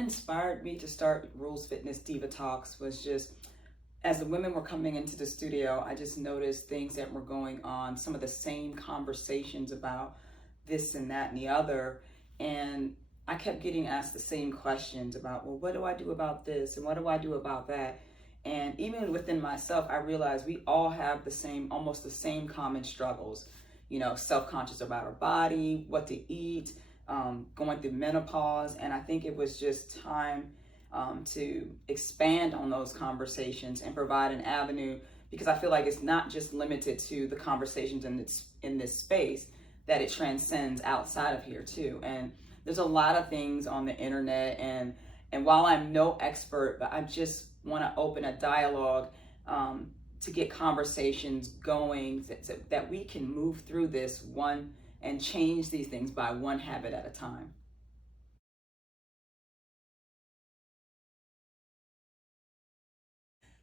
inspired me to start Rulz Fitness Diva Talks was just, as the women were coming into the studio, I just noticed things that were going on, some of the same conversations about this and that and the other. And I kept getting asked the same questions about, well, what do I do about this? And what do I do about that? And even within myself, I realized we all have almost the same common struggles, self-conscious about our body, what to eat, going through menopause. And I think it was just time to expand on those conversations and provide an avenue, because I feel like it's not just limited to the conversations in this space, that it transcends outside of here too. And there's a lot of things on the internet, and while I'm no expert, but I just want to open a dialogue to get conversations going so that we can move through this one and change these things by one habit at a time.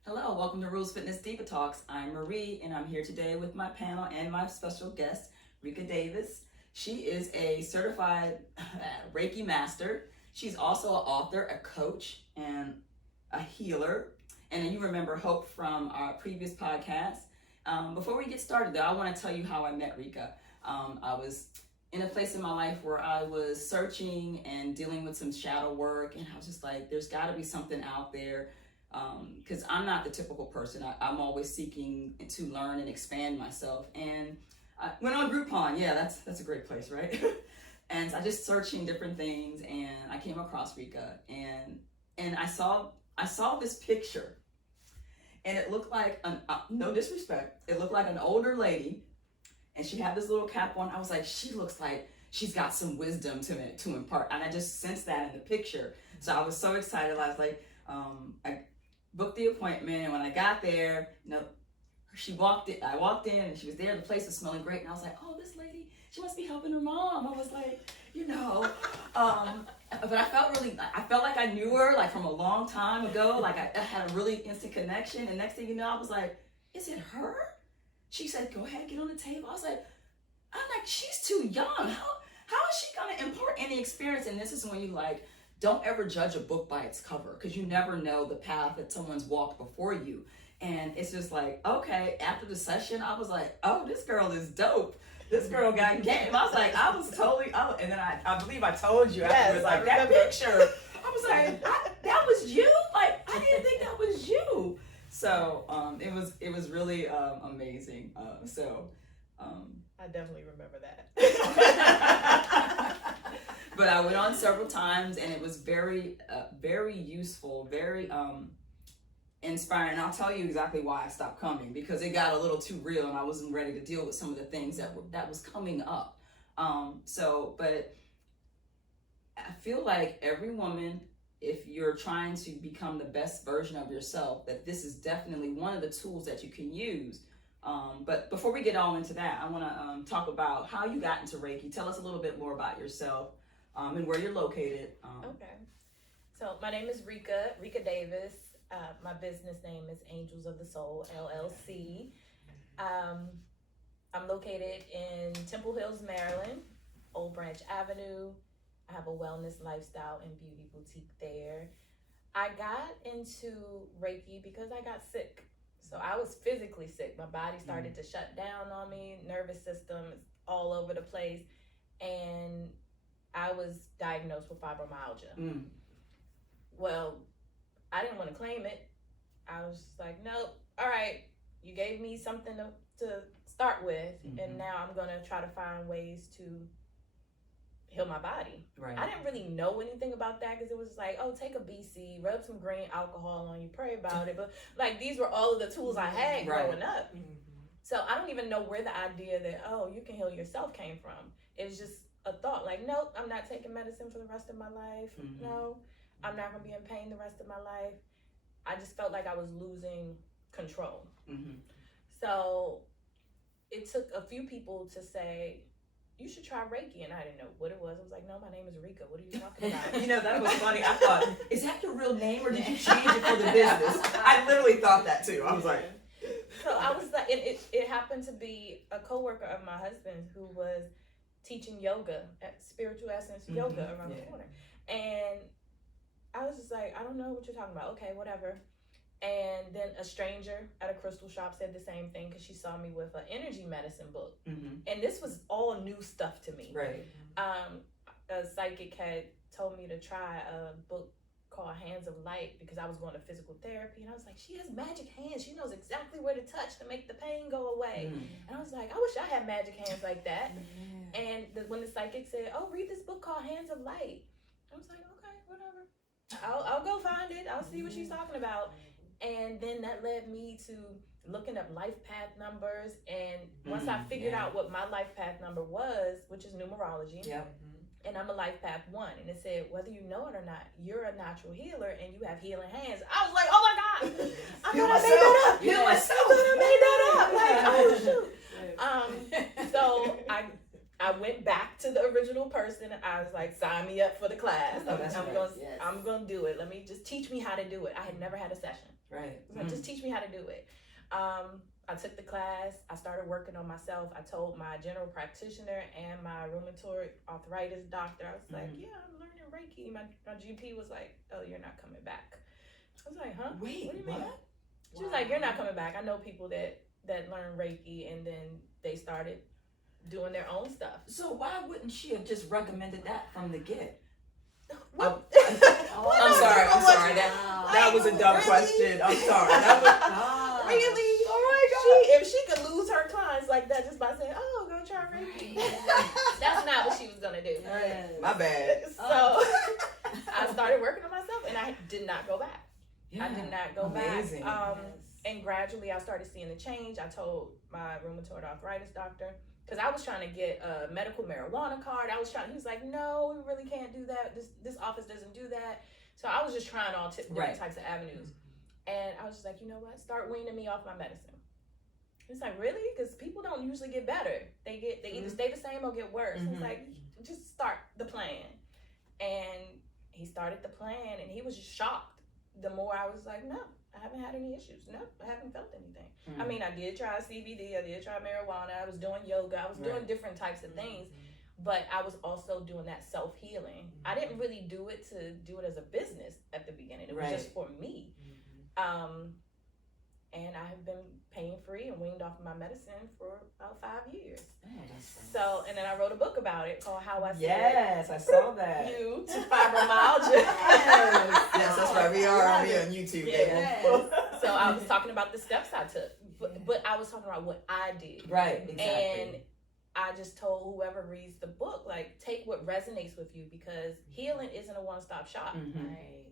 Hello, welcome to Rulz Fitness Diva Talks. I'm Marie, and I'm here today with my panel and my special guest, Reka Davis. She is a certified Reiki master. She's also an author, a coach, and a healer. And you remember Hope from our previous podcast. Before we get started though, I want to tell you how I met Reka. I was in a place in my life where I was searching and dealing with some shadow work, and I was just like, there's got to be something out there, because I'm not the typical person. I'm always seeking to learn and expand myself. And I went on Groupon. Yeah, that's a great place, right? And so I just searching different things, and I came across Reka, and I saw this picture, and it looked like no disrespect, it looked like an older lady, and she had this little cap on. I was like, she looks like she's got some wisdom to impart, and I just sensed that in the picture. So I was so excited. I was like, I booked the appointment, and when I got there, I walked in, and she was there. The place was smelling great, and I was like, oh, this lady, she must be helping her mom. I was like, but I felt like I knew her like from a long time ago. Like I had a really instant connection, and next thing you know, I was like, is it her? She said, go ahead, get on the table. I was like, she's too young. How is she gonna impart any experience? And this is when you don't ever judge a book by its cover, because you never know the path that someone's walked before you. And it's just like, okay, after the session, I was like, oh, this girl is dope. This girl got game. I was like, and then I believe I told you afterwards, like, that picture. I was like, that was you? Like, I didn't think that was you. So it was really amazing. I definitely remember that. But I went on several times, and it was very, very useful, very inspiring. And I'll tell you exactly why I stopped coming, because it got a little too real, and I wasn't ready to deal with some of the things that was coming up. But I feel like every woman, if you're trying to become the best version of yourself, that this is definitely one of the tools that you can use. But before we get all into that, I want to talk about how you got into Reiki. Tell us a little bit more about yourself and where you're located. Okay. So my name is Reka Davis. My business name is Angels of the Soul, LLC. I'm located in Temple Hills, Maryland, Old Branch Avenue. I have a wellness, lifestyle, and beauty boutique there. I got into Reiki because I got sick. So I was physically sick. My body started to shut down on me, nervous system all over the place. And I was diagnosed with fibromyalgia. Well, I didn't want to claim it. I was just like, nope. All right, you gave me something to start with, and now I'm going to try to find ways to heal my body. Right. I didn't really know anything about that, because it was like, oh, take a BC, rub some green alcohol on you, pray about it. But these were all of the tools I had growing up. So I don't even know where the idea that, oh, you can heal yourself came from. It was just a thought like, nope, I'm not taking medicine for the rest of my life. No, I'm not going to be in pain the rest of my life. I just felt like I was losing control. So it took a few people to say, you should try Reiki. And I didn't know what it was. I was like, no, my name is Reka. What are you talking about? That was funny. I thought, is that your real name, or did you change it for the business? I literally thought that too. I was like. So I was like, it happened to be a coworker of my husband's who was teaching yoga at Spiritual Essence Yoga around the corner. And I was just like, I don't know what you're talking about. Okay, whatever. And then a stranger at a crystal shop said the same thing because she saw me with an energy medicine book. And this was all new stuff to me. Right. A psychic had told me to try a book called Hands of Light because I was going to physical therapy, and I was like, she has magic hands. She knows exactly where to touch to make the pain go away. And I was like, I wish I had magic hands like that. And when the psychic said, oh, read this book called Hands of Light, I was like, okay, whatever. I'll go find it. I'll see what she's talking about. And then that led me to looking up life path numbers. And once I figured out what my life path number was, which is numerology, and I'm a life path 1, and it said, whether you know it or not, you're a natural healer and you have healing hands. I was like, oh my God, I thought I made that up. Heal myself. I thought I made that up. Like, oh shoot. So I went back to the original person. I was like, sign me up for the class. I'm gonna do it. Let me just teach me how to do it. I had never had a session. Right. So just teach me how to do it. I took the class. I started working on myself. I told my general practitioner and my rheumatoid arthritis doctor, I was like, yeah, I'm learning Reiki. My GP was like, oh, you're not coming back. I was like, huh? Wait, what do you mean? what? She was like, you're not coming back. I know people that learn Reiki and then they started doing their own stuff. So why wouldn't she have just recommended that from the get? What? I'm sorry. That was a dumb question. I'm sorry. That was, really? Oh my God. If she could lose her clients like that just by saying, oh, go try Reiki. That's not what she was going to do. My bad. So I started working on myself and I did not go back. I did not go Amazing. back. And gradually I started seeing the change. I told my rheumatoid arthritis doctor, because I was trying to get a medical marijuana card. He was like, no, we really can't do that. This office doesn't do that. So I was just trying all different types of avenues. And I was just like, you know what? Start weaning me off my medicine. It's like, really? Because people don't usually get better. They either stay the same or get worse. It's like, just start the plan. And he started the plan and he was just shocked. The more I was like, no, I haven't had any issues. No, I haven't felt anything. I mean, I did try CBD. I did try marijuana. I was doing yoga. I was doing different types of things. But I was also doing that self-healing. I didn't really do it as a business at the beginning. It was just for me. And I have been pain-free and weaned off of my medicine for about 5 years. So, and then I wrote a book about it called How I Said Yes, I saw that. You to Fibromyalgia. Yes, that's right. We are here on YouTube. Yes. So I was talking about the steps I took, but I was talking about what I did. Right, exactly. And I just told whoever reads the book, like, take what resonates with you, because healing isn't a one-stop shop. Right.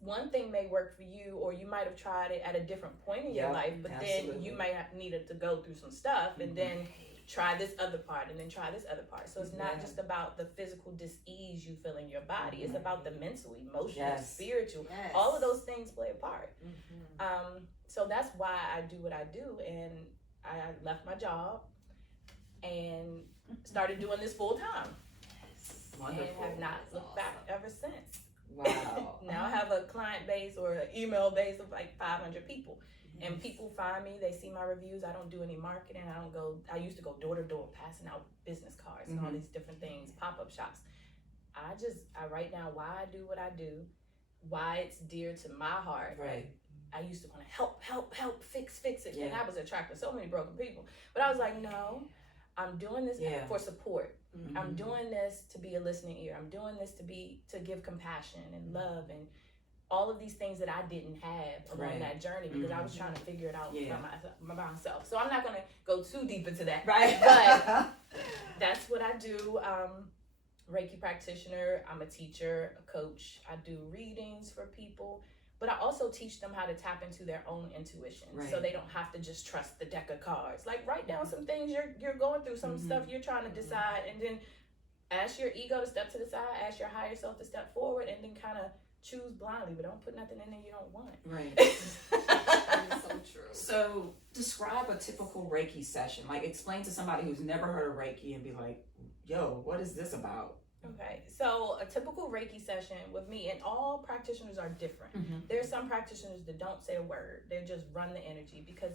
One thing may work for you, or you might have tried it at a different point in your life, but then you might have needed to go through some stuff and then try this other part and then try this other part. So it's not just about the physical dis-ease you feel in your body. It's about the mental, emotional, spiritual. All of those things play a part. So that's why I do what I do. And I left my job and started doing this full time. Wonderful. And have not looked back ever since. Wow. Now I have a client base or an email base of like 500 people. And people find me, they see my reviews. I don't do any marketing. I used to go door to door passing out business cards and all these different things, pop-up shops. I write down why I do what I do, why it's dear to my heart. Right. I used to want to help, fix it. And I was attracting so many broken people. But I was like, no, I'm doing this for support. I'm doing this to be a listening ear. I'm doing this to give compassion and love and all of these things that I didn't have along that journey, because I was trying to figure it out by myself. So I'm not going to go too deep into that. Right. But that's what I do. Reiki practitioner. I'm a teacher, a coach. I do readings for people. But I also teach them how to tap into their own intuition, so they don't have to just trust the deck of cards. Like, write down some things you're going through, some stuff you're trying to decide, and then ask your ego to step to the side, ask your higher self to step forward, and then kind of choose blindly, but don't put nothing in there you don't want. Right. That is so true. So describe a typical Reiki session. Like, explain to somebody who's never heard of Reiki and be like, yo, what is this about? Okay, so a typical Reiki session with me, and all practitioners are different. There's some practitioners that don't say a word. They just run the energy, because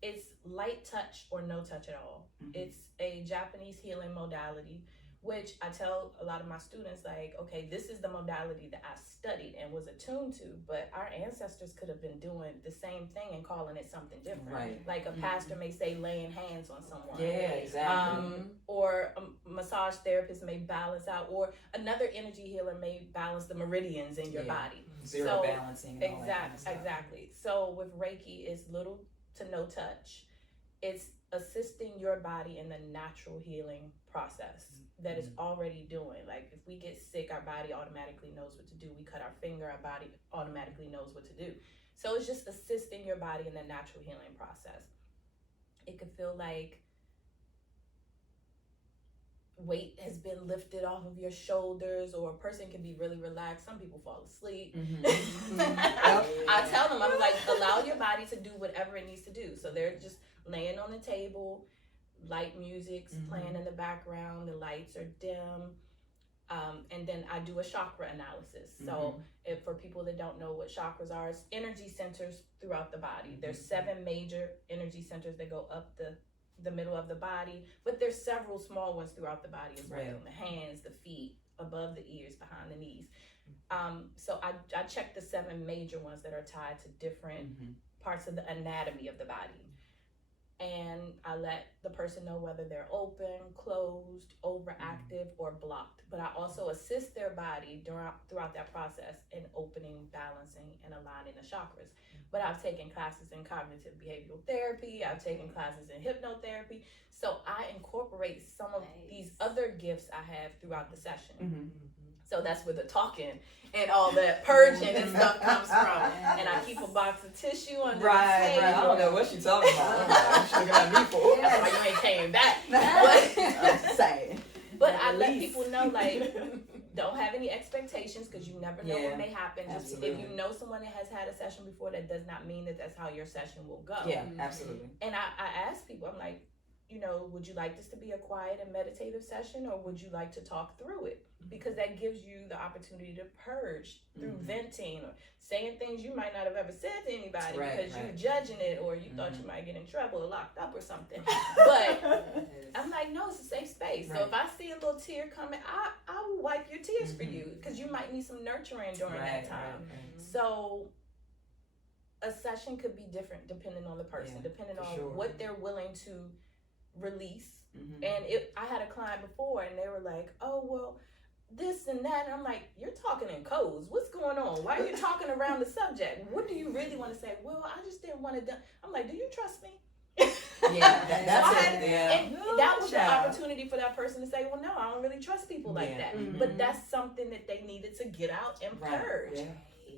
it's light touch or no touch at all. It's a Japanese healing modality which I tell a lot of my students, like, okay, this is the modality that I studied and was attuned to, but our ancestors could have been doing the same thing and calling it something different. Right. Like a pastor may say laying hands on someone. Yeah, exactly. Or a massage therapist may balance out, or another energy healer may balance the meridians in your body. Zero balancing. And all that kind of stuff. Exactly. So with Reiki, it's little to no touch. It's assisting your body in the natural healing process that it's already doing. Like if we get sick, our body automatically knows what to do. We cut our finger, our body automatically knows what to do. So it's just assisting your body in the natural healing process. It could feel like weight has been lifted off of your shoulders, or a person can be really relaxed. Some people fall asleep. I tell them, I'm like, allow your body to do whatever it needs to do. So they're just laying on the table, light music's playing in the background, the lights are dim, and then I do a chakra analysis. So if for people that don't know what chakras are, it's energy centers throughout the body. There's 7 major energy centers that go up the middle of the body, but there's several small ones throughout the body as well. The hands, the feet, above the ears, behind the knees. So I check the 7 major ones that are tied to different parts of the anatomy of the body. And I let the person know whether they're open, closed, overactive, or blocked. But I also assist their body throughout that process in opening, balancing, and aligning the chakras. But I've taken classes in cognitive behavioral therapy. I've taken classes in hypnotherapy. So I incorporate some of these other gifts I have throughout the session. So that's where the talking and all that purging and stuff comes from. And I keep a box of tissue under the table. Right. I don't know what she's talking about. She's looking at me for. That's why you ain't came back. I'm saying. But I let people know, like, don't have any expectations, because you never know what may happen. Just if you know someone that has had a session before, that does not mean that that's how your session will go. Yeah, absolutely. And I ask people, I'm like, you know, would you like this to be a quiet and meditative session, or would you like to talk through it? Because that gives you the opportunity to purge through venting or saying things you might not have ever said to anybody because you're judging it, or you thought you might get in trouble or locked up or something. But I'm like, no, it's a safe space. So if I see a little tear coming, I will wipe your tears for you, because you might need some nurturing during that time. So a session could be different depending on the person, depending on what they're willing to release. And I had a client before, and they were like, oh, well, this and that. And I'm like, you're talking in codes. What's going on? Why are you talking around the subject? What do you really want to say? Well, I just didn't want to do. I'm like, do you trust me? And that was the opportunity for that person to say, well, no, I don't really trust people like that. But that's something that they needed to get out and purge.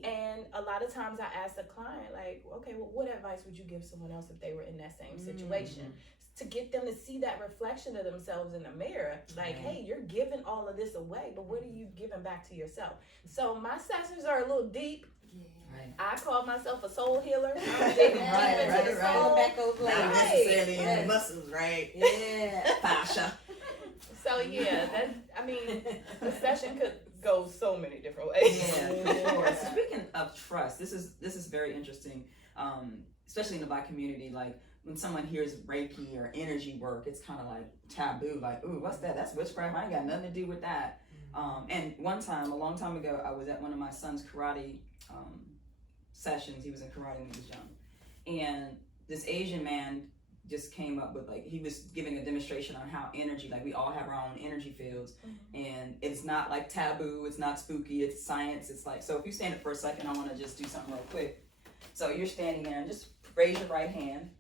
And a lot of times I ask the client, like, okay, well, what advice would you give someone else if they were in that same situation? To get them to see that reflection of themselves in the mirror. Like, hey, you're giving all of this away, but what are you giving back to yourself? So my sessions are a little deep. I call myself a soul healer. I'm digging deep into the soul. Back over Not necessarily in the muscles, right? Fascia. So the session could go so many different ways. So speaking of trust, this is very interesting, especially in the Black community. Like, when someone hears Reiki or energy work, it's kind of like taboo. Like, ooh, what's that? That's witchcraft. I ain't got nothing to do with that. And one time, a long time ago, I was at one of my son's karate sessions. He was in karate when he was young. And this Asian man just came up with, like, he was giving a demonstration on how energy, like, we all have our own energy fields. And it's not like taboo. It's not spooky. It's science. It's like, so if you stand up for a second, I want to just do something real quick. So you're standing there, and just raise your right hand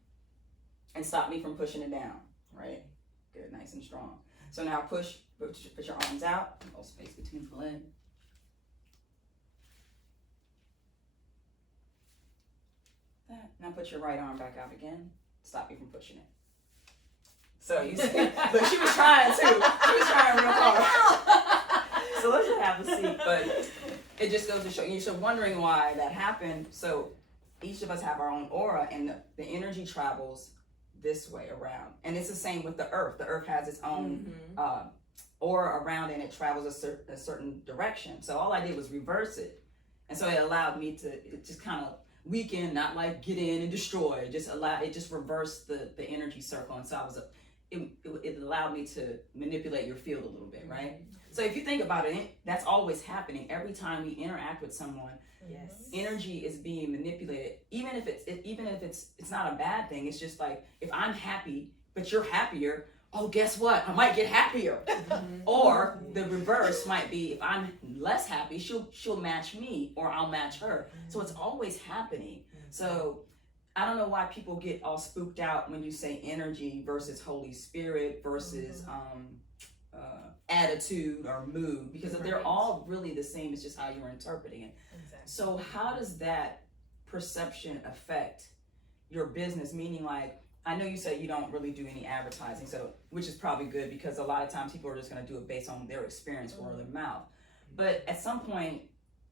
and stop me from pushing it down, right? Good, nice and strong. So now put your arms out, no space between the leg. That. Now put your right arm back out again, stop me from pushing it. So you see, but she was trying too. She was trying real hard. So let's just have a seat, but it just goes to show you're wondering why that happened. So each of us have our own aura, and the energy travels this way around, and it's the same with the earth. The earth has its own aura around, and it travels a certain direction. So all I did was reverse it, and so it allowed me to just kind of weaken, not like get in and destroy. It just reversed the energy circle, and so I was it allowed me to manipulate your field a little bit, right? So if you think about it, that's always happening. Every time we interact with someone, Yes. energy is being manipulated. Even if it's not a bad thing. It's just like, if I'm happy, but you're happier, oh, guess what? I might get happier. Or the reverse might be, if I'm less happy, she'll match me, or I'll match her. So it's always happening. So I don't know why people get all spooked out when you say energy versus Holy Spirit versus attitude or mood, because if they're all really the same, it's just how you're interpreting it. Exactly. So how does that perception affect your business? Meaning, like, I know you said you don't really do any advertising, so which is probably good, because a lot of times people are just going to do it based on their experience or their mouth. But at some point,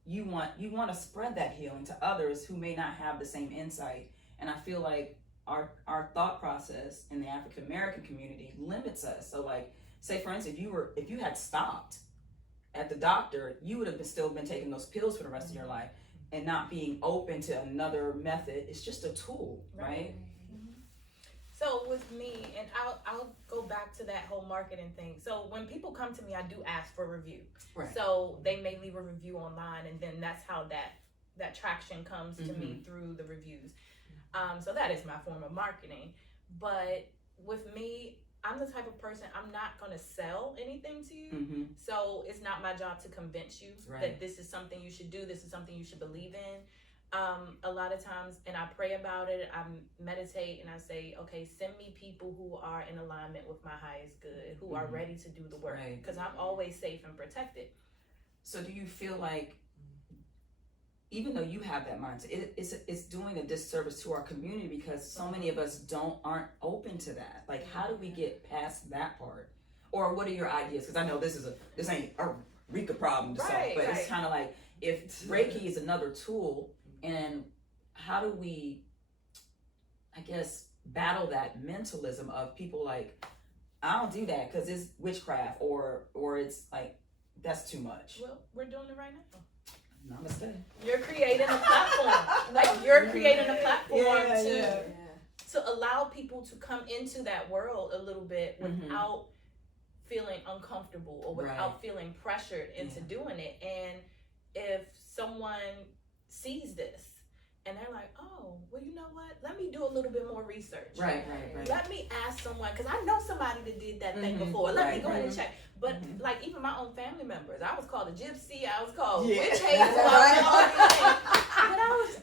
you want to spread that healing to others who may not have the same insight. And I feel like our thought process in the African American community limits us. So, like, say for instance, if you had stopped at the doctor, you would have still been taking those pills for the rest of your life, and not being open to another method. It's just a tool, right? So with me, and I'll go back to that whole marketing thing. So when people come to me, I do ask for a review. Right. So they may leave a review online, and then that's how that traction comes to me through the reviews. So that is my form of marketing. But with me, I'm the type of person, I'm not going to sell anything to you. So it's not my job to convince you that this is something you should do, this is something you should believe in. A lot of times, and I pray about it, I meditate, and I say, okay, send me people who are in alignment with my highest good, who are ready to do the work, because I'm always safe and protected. So do you feel like, even though you have that mindset, it's doing a disservice to our community, because so many of us aren't open to that? Like, how do we get past that part? Or what are your ideas? Because I know this ain't a Reka problem to solve, but it's kind of like, if Reiki is another tool, and how do we, I guess, battle that mentalism of people like, I don't do that because it's witchcraft, or it's like, that's too much. Well, we're doing it right now. Namaste. You're creating a platform. Like, you're creating a platform to allow people to come into that world a little bit without feeling uncomfortable, or without feeling pressured into doing it. And if someone sees this and they're like, oh, well, you know what? Let me do a little bit more research. Right. Let me ask someone, because I know somebody that did that thing before. Let me go ahead and check. But like, even my own family members, I was called a gypsy, I was called witch hazel,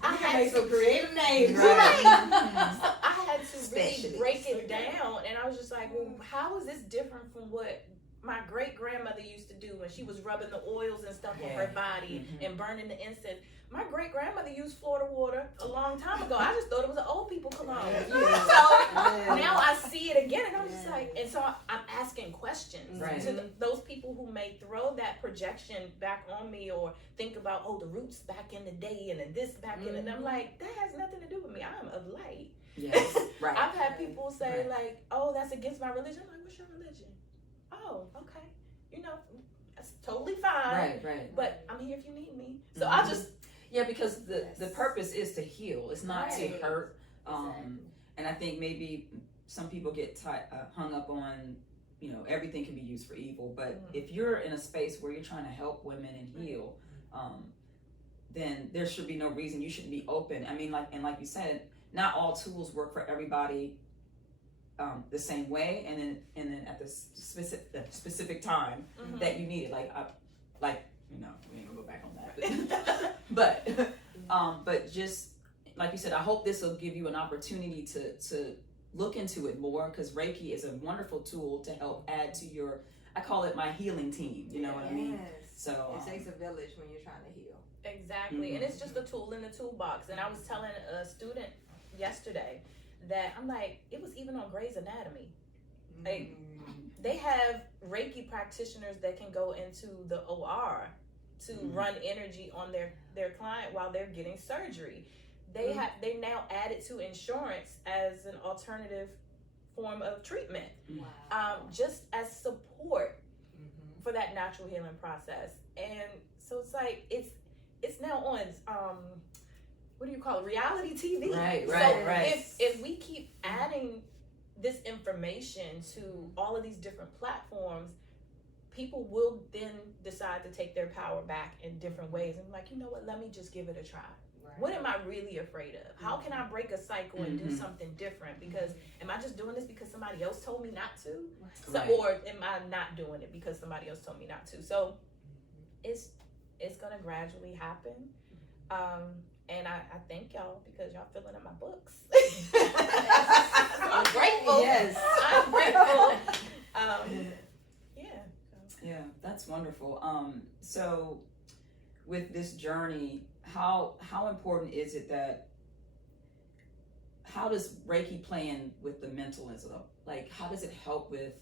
I had some creative names, So I had to really break it down, and I was just like, well, how is this different from what my great grandmother used to do when she was rubbing the oils and stuff on her body and burning the incense? My great grandmother used Florida water a long time ago. I just thought it was an old people cologne. So now I see it again, and I'm just like, and so I'm asking questions to those people who may throw that projection back on me, or think about, oh, the roots back in the day, and then this back in the day. I'm like, that has nothing to do with me. I'm of light. Yes, right. I've had people say like, oh, that's against my religion. I'm like, what's your religion? Oh, okay. You know, that's totally fine. Right. But I'm here if you need me. So I just... Yeah, because the purpose is to heal. It's not to hurt. And I think maybe some people get hung up on, everything can be used for evil. But if you're in a space where you're trying to help women and heal, then there should be no reason you shouldn't be open. I mean, like you said, not all tools work for everybody the same way, and then at the specific time that you need it. We ain't gonna go back on that. But just like you said, I hope this will give you an opportunity to look into it more, because Reiki is a wonderful tool to help add to your, I call it my healing team. You know what I mean? So it takes a village when you're trying to heal. Exactly, and it's just a tool in the toolbox. And I was telling a student yesterday that I'm like, it was even on Grey's Anatomy. Like, they have Reiki practitioners that can go into the OR to run energy on their client while they're getting surgery. They now added to insurance as an alternative form of treatment, just as support for that natural healing process. And so it's like, it's now on what do you call it, reality TV. Right. If we keep adding this information to all of these different platforms, people will then decide to take their power back in different ways. And like, you know what, let me just give it a try. Right. What am I really afraid of? How can I break a cycle and do something different? Because am I just doing this because somebody else told me not to? So, Right. or am I not doing it because somebody else told me not to? So it's gonna gradually happen. And I thank y'all because y'all filling in my books. I'm grateful. Yes. I'm grateful. Yeah. Yeah, that's wonderful. So with this journey, how important is it that, how does Reiki play in with the mentalism? Like, how does it help with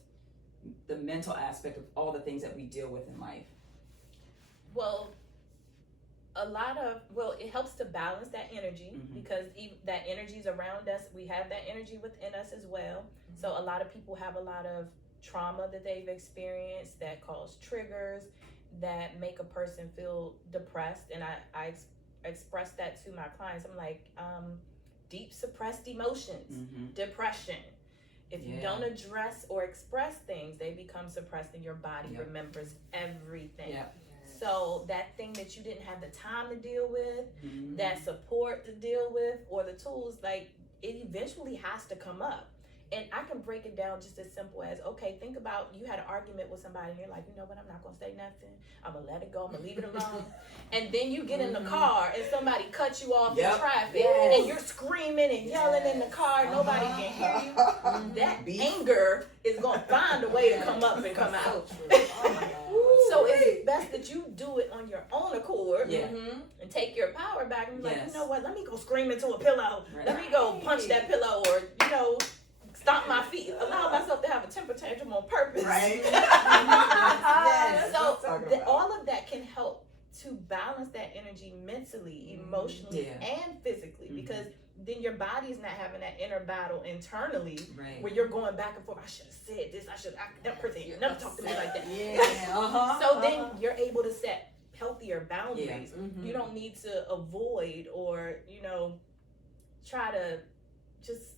the mental aspect of all the things that we deal with in life? Well, it helps to balance that energy because that energy is around us. We have that energy within us as well. So a lot of people have a lot of trauma that they've experienced that cause triggers that make a person feel depressed. And I express that to my clients. I'm like, deep suppressed emotions, depression. If you don't address or express things, they become suppressed and your body remembers everything. Yeah. So that thing that you didn't have the time to deal with, that support to deal with, or the tools, like, it eventually has to come up. And I can break it down just as simple as, okay, think about you had an argument with somebody and you're like, you know what, I'm not going to say nothing. I'm going to let it go. I'm going to leave it alone. And then you get in the car and somebody cuts you off in traffic and you're screaming and yelling in the car. Nobody can hear you. That anger is going to find a way to come up and come out. So it's best that you do it on your own accord and take your power back and be like, you know what, let me go scream into a pillow. Let me go punch that pillow, or, you know, stomp my feet. Allow myself to have a temper tantrum on purpose. Right. So all of that can help to balance that energy mentally, emotionally, and physically, because then your body's not having that inner battle internally where you're going back and forth. I should have said this. That person never talked to me like that. So then you're able to set healthier boundaries. You don't need to avoid or, you know, try to just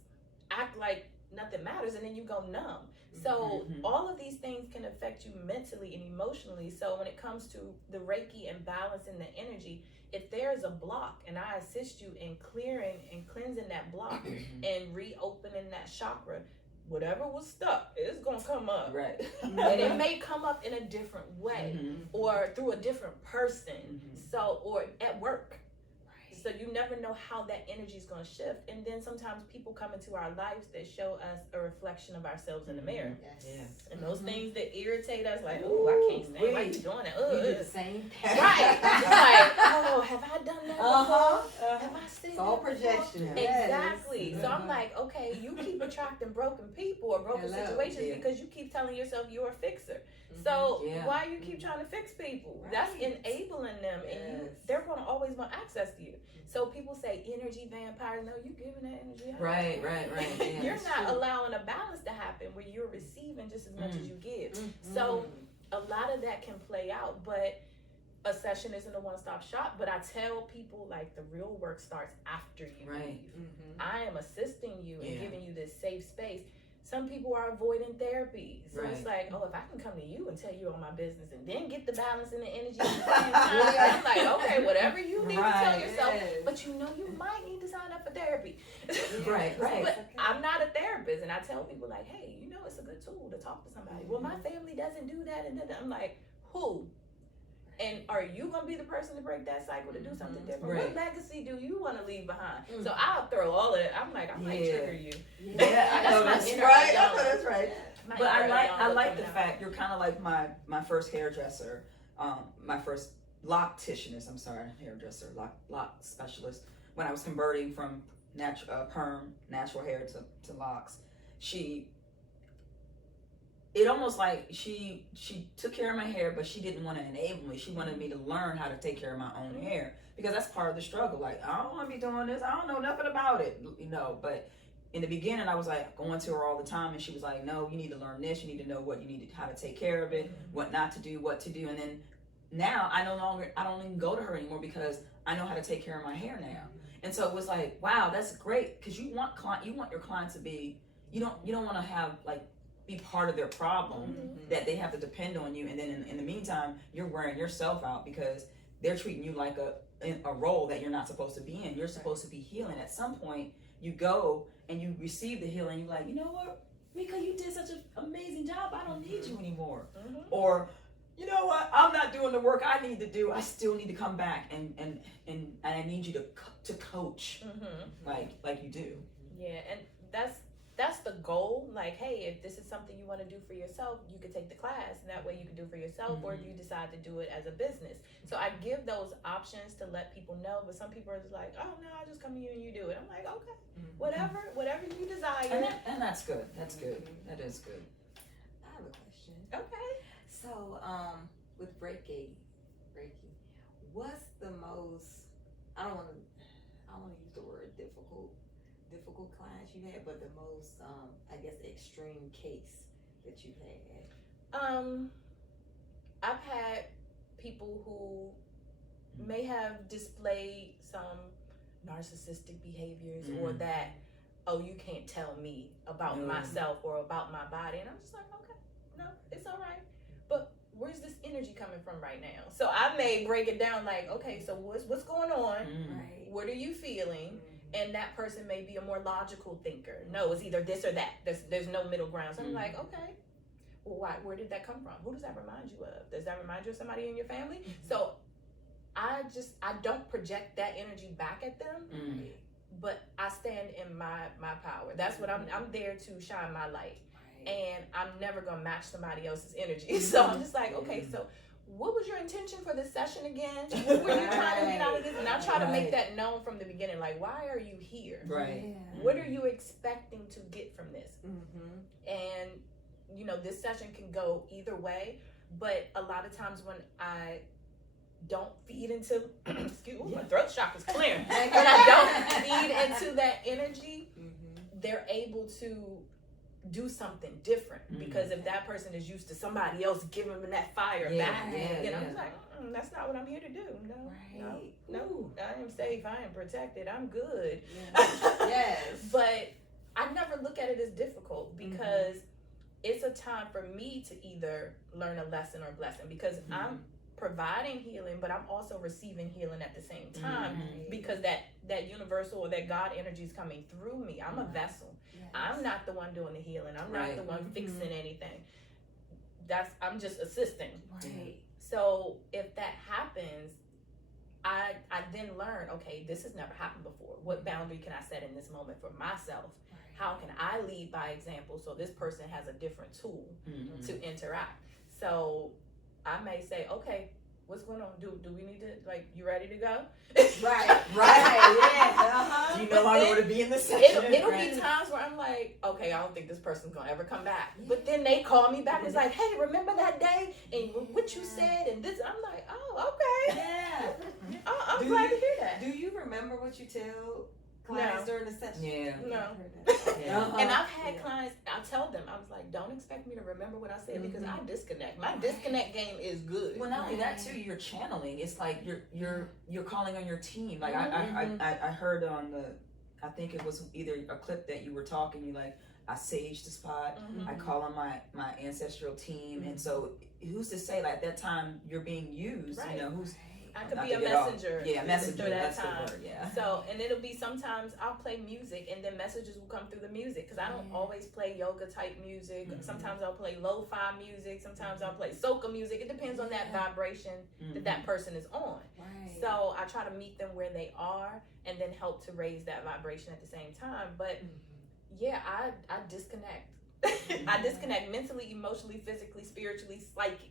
act like nothing matters, and then you go numb. So all of these things can affect you mentally and emotionally. So when it comes to the Reiki and balancing the energy, if there is a block, and I assist you in clearing and cleansing that block and reopening that chakra, whatever was stuck is gonna come up. Right. And it may come up in a different way or through a different person. So, or at work. So you never know how that energy is going to shift. And then sometimes people come into our lives that show us a reflection of ourselves in the mirror. And those things that irritate us, like, oh, I can't stand why you doing that. You do the same thing. Right. It's like, oh, have I done that before? Have I said It's all that before? projection. Exactly. So I'm like, okay, you keep attracting broken people or broken situations because you keep telling yourself you're a fixer. So why you keep trying to fix people? That's enabling them, and they're going to always want access to you. So people say energy vampires. No, you're giving that energy out. Right. You're not allowing a balance to happen where you're receiving just as much as you give. So a lot of that can play out, but a session isn't a one-stop shop. But I tell people, like, the real work starts after you leave. I am assisting you and giving you this safe space. Some people are avoiding therapy. So it's like, oh, if I can come to you and tell you all my business and then get the balance and the energy at the same time, I'm like, okay, whatever you need to tell yourself. But you know, you might need to sign up for therapy. Right. But I'm not a therapist, and I tell people, like, hey, you know, it's a good tool to talk to somebody. Well, my family doesn't do that, and then I'm like, who? And are you going to be the person to break that cycle, to do something different? What legacy do you want to leave behind? So I'll throw all of it. I'm like, I might trigger you. I know that's right. I know that's right. But I like the fact you're kind of like my first hairdresser, my first locticianist. I'm sorry, hairdresser, lock specialist. When I was converting from natural hair to locks, it almost like she took care of my hair, but she didn't want to enable me. She wanted me to learn how to take care of my own hair, because that's part of the struggle. Like, I don't want to be doing this. I don't know nothing about it, you know. But in the beginning, I was like going to her all the time, and she was like, no, you need to learn this. You need to know what you need to, how to take care of it, what not to do, what to do. And then now I don't even go to her anymore, because I know how to take care of my hair now. And so it was like, wow, that's great, because you want your clients to be you don't want to have like be part of their problem that they have to depend on you, and then in the meantime you're wearing yourself out because they're treating you like a role that you're not supposed to be in. You're supposed to be healing. At some point you go and you receive the healing, you're like, you know what, Reka, you did such an amazing job, I don't need you anymore. Or you know what, I'm not doing the work I need to do, I still need to come back and I need you to coach like you do. Yeah, and that's the goal. Like, hey, if this is something you want to do for yourself, you could take the class, and that way you can do it for yourself, or if you decide to do it as a business. So I give those options to let people know, but some people are just like, oh no, I just come to you and you do it. I'm like, okay, whatever you desire. And that's good. That's good. That is good. I have a question. Okay. So, with Reiki, what's the most? I don't want to use the word difficult clients you had, but the most, I guess, extreme case that you've had. I've had people who may have displayed some narcissistic behaviors, or that, oh, you can't tell me about myself or about my body, and I'm just like, okay, no, it's all right, but where's this energy coming from right now? So I may break it down like, okay, so what's going on? Right. What are you feeling? And that person may be a more logical thinker. No, it's either this or that. There's no middle ground. So I'm like, okay, well, where did that come from? Who does that remind you of? Does that remind you of somebody in your family? So I don't project that energy back at them, but I stand in my power. That's what I'm there to shine my light. And I'm never gonna match somebody else's energy. So I'm just like, okay, so what was your intention for this session again? What were you trying to get out of this? And I try to make that known from the beginning. Like, why are you here? Right. Yeah. What are you expecting to get from this? And, you know, this session can go either way. But a lot of times when I don't feed into, my throat chakra is clearing. When I don't feed into that energy, they're able to do something different, because if that person is used to somebody else giving them that fire back, you know, it's like, that's not what I'm here to do. No, I am safe, I am protected, I'm good. Yes. But I never look at it as difficult, because it's a time for me to either learn a lesson or blessing, because I'm providing healing, but I'm also receiving healing at the same time, because that universal or that God energy is coming through me. I'm a vessel. I'm not the one doing the healing. I'm not the one fixing anything. I'm just assisting. Right. So if that happens, I then learn, okay, this has never happened before. What boundary can I set in this moment for myself? How can I lead by example so this person has a different tool to interact? So I may say, okay, what's going on? Do we need to, like, you ready to go? Right. Yeah. You know I'm going to be in the session. It'll be times where I'm like, okay, I don't think this person's going to ever come back. But then they call me back. It's like, hey, remember that day? And what you said? And this, I'm like, oh, okay. Yeah. I'm glad to hear that. Do you remember what you tell clients during the session? Yeah. No. Yeah. And I've had clients, I tell them, I was like, don't expect me to remember what I said, because I disconnect. My disconnect game is good. Well, not only that too, you're channeling. It's like you're calling on your team. Like I heard on I think it was either a clip that you were talking. You like, I sage the spot. I call on my ancestral team, and so who's to say like at that time you're being used? Right. You know who's. I could be a messenger. Yeah, messenger. Through that That's time. the word. Yeah. So, and it'll be sometimes I'll play music, and then messages will come through the music, because I don't always play yoga type music. Sometimes I'll play lo-fi music. Sometimes I'll play soca music. It depends on that vibration that person is on. Right. So I try to meet them where they are, and then help to raise that vibration at the same time. But yeah, I disconnect. I disconnect mentally, emotionally, physically, spiritually,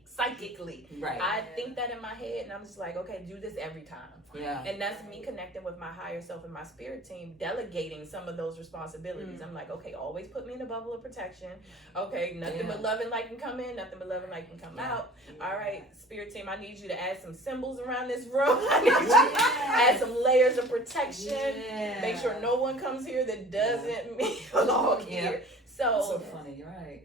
psychically. Right. I think that in my head, and I'm just like, okay, do this every time. Yeah. And that's me connecting with my higher self and my spirit team, delegating some of those responsibilities. I'm like, okay, always put me in a bubble of protection. Okay, nothing but love and light can come in, nothing but love and light can come out. All right, spirit team, I need you to add some symbols around this room. I need you to add some layers of protection. Make sure no one comes here that doesn't belong here. So funny, right.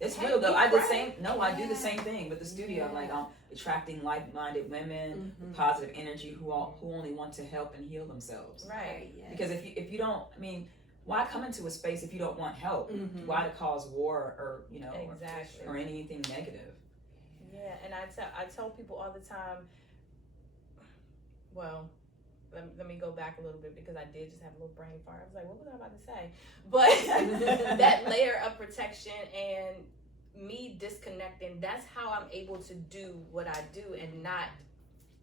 It's real though. I do the same thing with the studio. I'm like, I'm attracting like-minded women, positive energy who only want to help and heal themselves. Right. Because if you don't, I mean, why come into a space if you don't want help? Mhm. Why to cause war or Exactly. or anything negative? Yeah, and I tell people all the time. Well, let me go back a little bit because I did just have a little brain fart. I was like, what was I about to say? But that layer of protection and me disconnecting, that's how I'm able to do what I do and not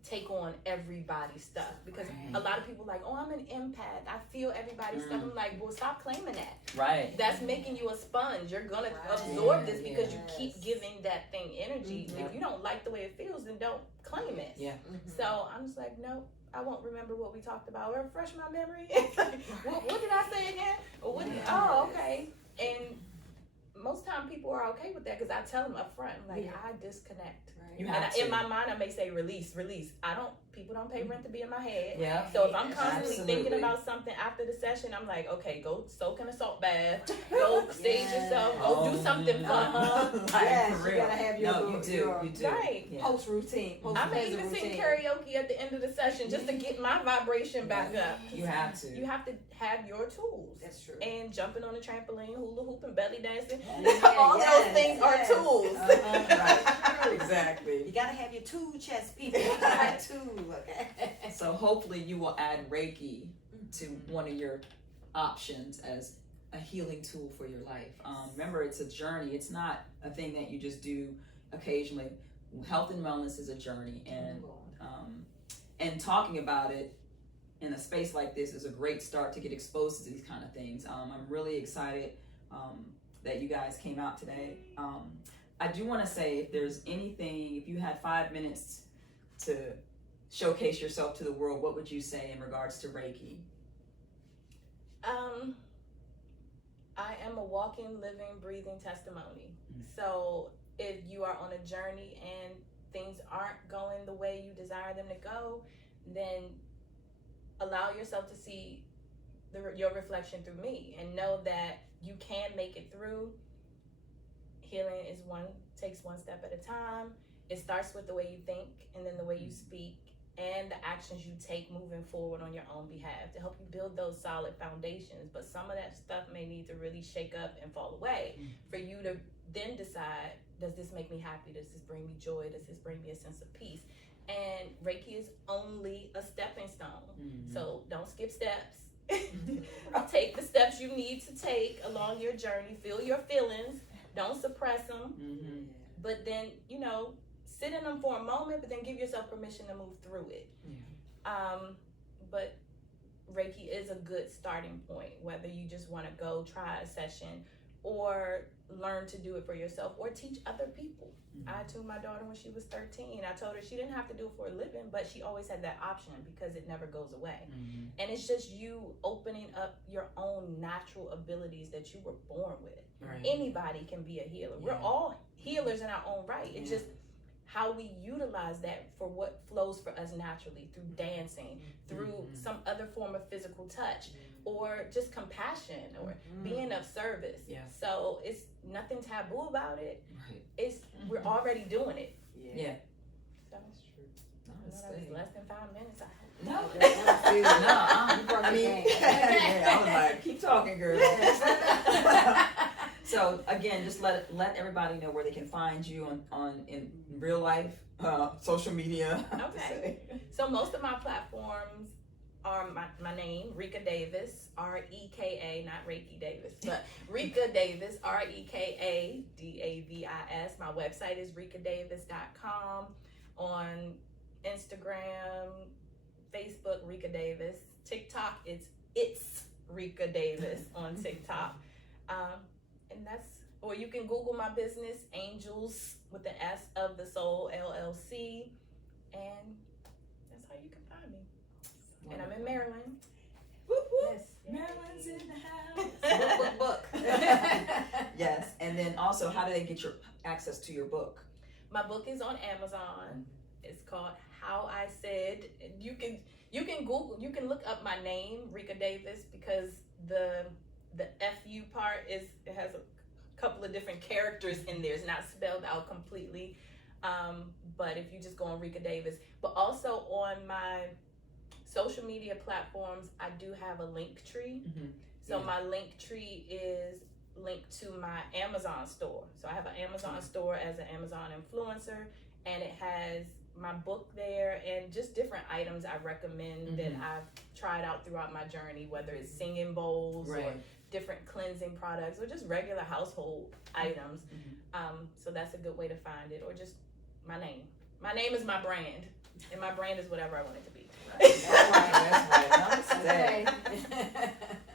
take on everybody's stuff. Because a lot of people like, oh, I'm an empath, I feel everybody's stuff. I'm like, well, stop claiming that. Right. That's making you a sponge. You're gonna absorb this because you keep giving that thing energy. If you don't like the way it feels, then don't claim it. Yeah. So I'm just like, no, I won't remember what we talked about. Refresh my memory. What did I say again? Oh, okay. And most time people are okay with that because I tell them up front, like, I disconnect. You And have to. in my mind, I may say release. People don't pay rent to be in my head. Yeah. So if I'm constantly Absolutely. thinking about something after the session, I'm like, okay, go soak in a salt bath, go stage yourself, go do something fun. Yes, for you real. gotta have your No, you do. Right. Yeah. post routine. I may even sing karaoke at the end of the session just to get my vibration back up. You have to. You have to have your tools. That's true. And jumping on a trampoline, hula hooping, belly dancing, Yeah, all those yes, things yes. are tools. Right. Exactly. You gotta have your tool chest, people. You gotta have tool, okay? So hopefully you will add Reiki to one of your options as a healing tool for your life. Remember, it's a journey. It's not a thing that you just do occasionally. Health and wellness is a journey, and talking about it in a space like this is a great start to get exposed to these kind of things. I'm really excited that you guys came out today. I do want to say, if there's anything, if you had 5 minutes to showcase yourself to the world, what would you say in regards to Reiki? I am a walking, living, breathing testimony. So if you are on a journey and things aren't going the way you desire them to go, then allow yourself to see your reflection through me and know that you can make it through. Healing takes one step at a time. It starts with the way you think and then the way you speak and the actions you take moving forward on your own behalf to help you build those solid foundations. But some of that stuff may need to really shake up and fall away for you to then decide, does this make me happy? Does this bring me joy? Does this bring me a sense of peace? And Reiki is only a stepping stone. So don't skip steps. Take the steps you need to take along your journey. Feel your feelings. Don't suppress them. But then, sit in them for a moment, but then give yourself permission to move through it. But Reiki is a good starting point, whether you just want to go try a session or learn to do it for yourself or teach other people. I tuned my daughter when she was 13. I told her she didn't have to do it for a living, but she always had that option because it never goes away. And it's just you opening up your own natural abilities that you were born with. Anybody can be a healer. We're all healers in our own right. It's just how we utilize that for what flows for us naturally through dancing, through some other form of physical touch, or just compassion, or being of service. So it's nothing taboo about it. It's we're already doing it. So, that was less than 5 minutes. I mean, I was like, keep talking, girl. So again, just let everybody know where they can find you in real life, social media. Okay. So most of my platforms are my name, Reka Davis, Reka, not Reiki Davis, but Reka Davis, Reka Davis. My website is rekadavis.com. On Instagram, Facebook, Reka Davis. TikTok, it's Reka Davis on TikTok. And or you can Google my business, Angels with the S of the Soul LLC, and that's how you can find me. And I'm in Maryland. Yes, Maryland's in the house. Book. Yes, and then also, how do they get your access to your book? My book is on Amazon. It's called How I Said. You can Google. You can look up my name, Reka Davis, because the FU part it has a couple of different characters in there. It's not spelled out completely. But if you just go on Reka Davis, but also on my social media platforms, I do have a link tree. So Yeah. my link tree is linked to my Amazon store. So I have an Amazon store as an Amazon influencer, and it has my book there and just different items I recommend that I've tried out throughout my journey, whether it's singing bowls or different cleansing products or just regular household items. So that's a good way to find it, or just my name. My name is my brand, and my brand is whatever I want it to be. That's right. Namaste. Okay.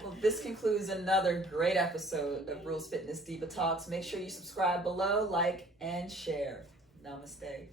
Well, this concludes another great episode of Rulz Fitness Diva Talks. Make sure you subscribe below, like, and share. Namaste.